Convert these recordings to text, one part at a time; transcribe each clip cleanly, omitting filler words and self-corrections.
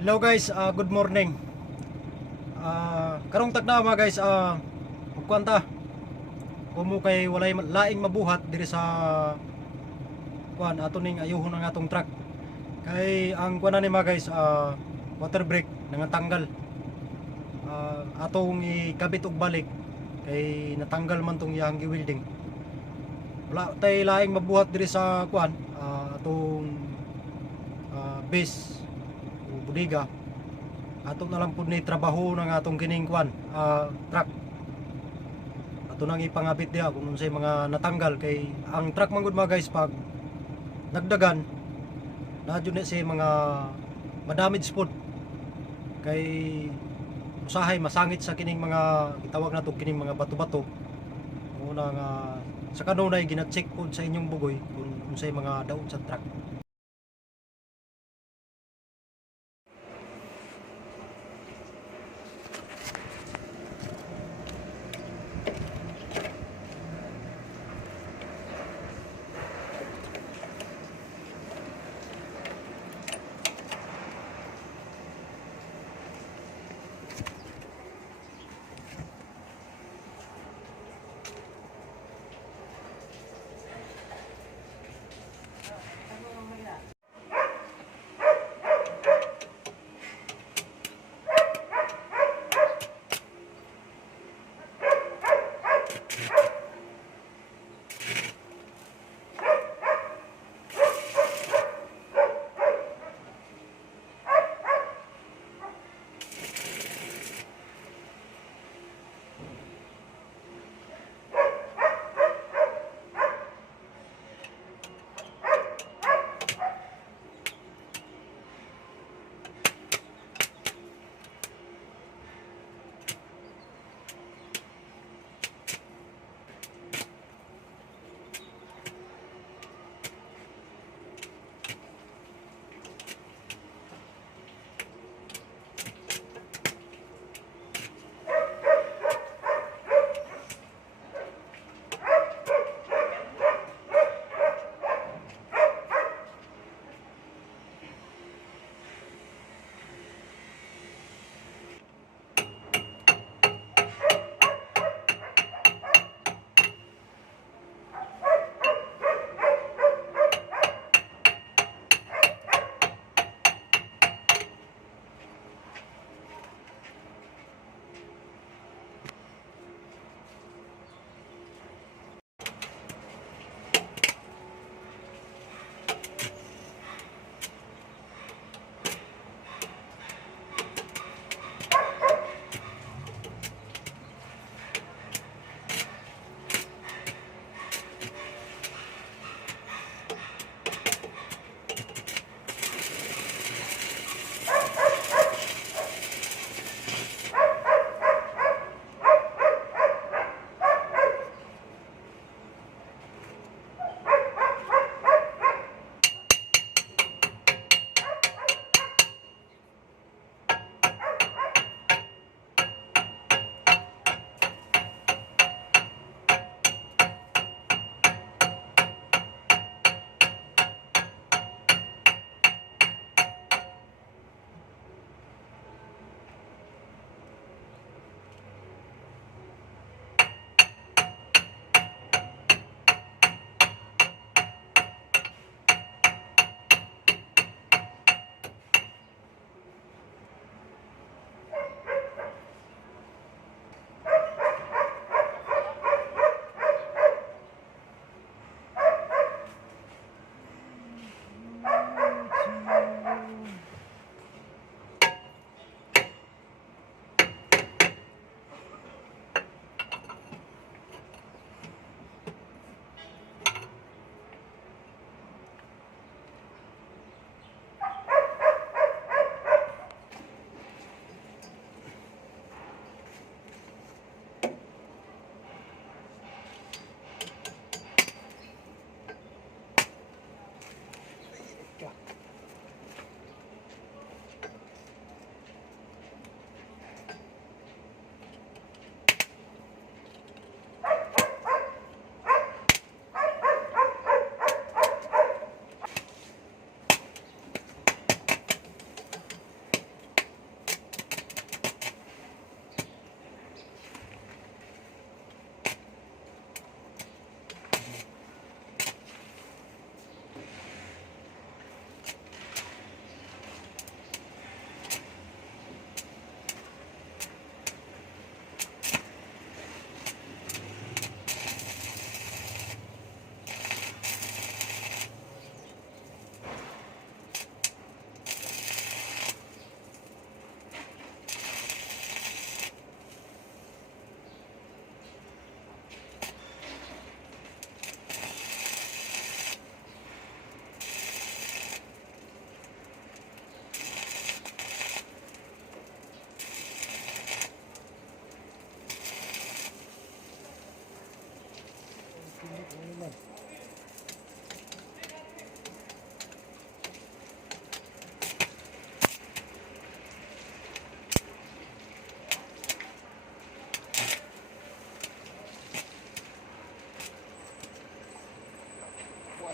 Hello guys, good morning. Karong tagna guys, magkwanta. Kumo kay walay laing mabuhat diri sa kuan ato ning ayuhon ang atong truck. Kay ang kuan ni guys, water brake nangatanggal. Atong ikabit og balik kay natanggal man tong iyang gi-welding. Wala tay laing mabuhat diri sa kuan, atong base o bodega. Ato na lang pud ni trabaho ng atong kining kuan, truck. Ato nang ipangabit diha kung unsay mga natanggal kay ang truck man gud mga guys pag nagdagan na jud na say mga madamage pod kay usahay masangit sa kining mga gitawag nato kining mga bato-bato. Una nga sa kanunay gina-check pod sa inyong bugoy kung unsay mga daot sa truck.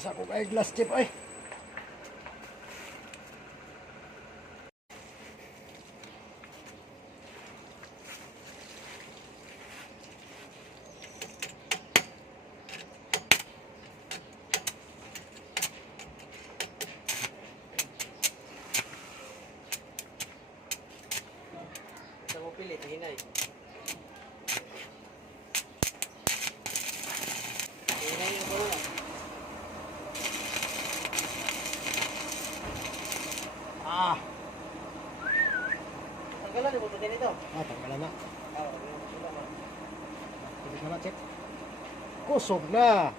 Sa ko kay glass chip ay. Sa mo pilit, hinay. Hinay yung ko lang. Ah, Tanggalan mo ito din ito. tanggalan na. Ah, tanggalan mo sila man. Pilit na check. Kusog na.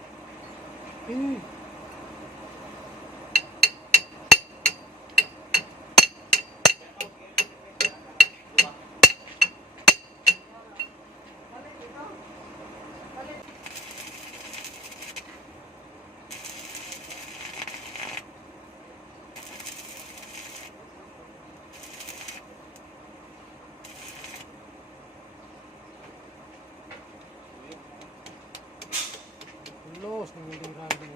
Los, nangyaring rally.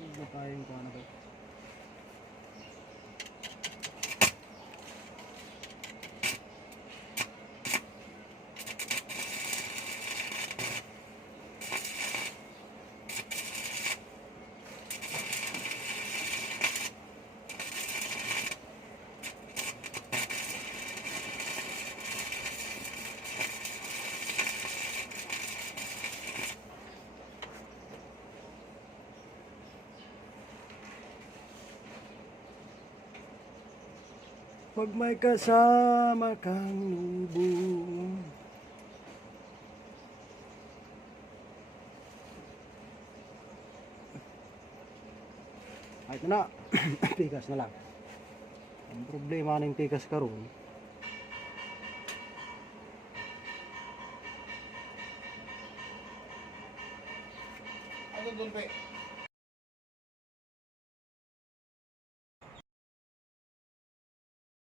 Sugo tayong kung ano ba. Pag may kasama kang lubong. Kahit na pikas na lang. Ang problema ng pikas karon. Ano doon, pe?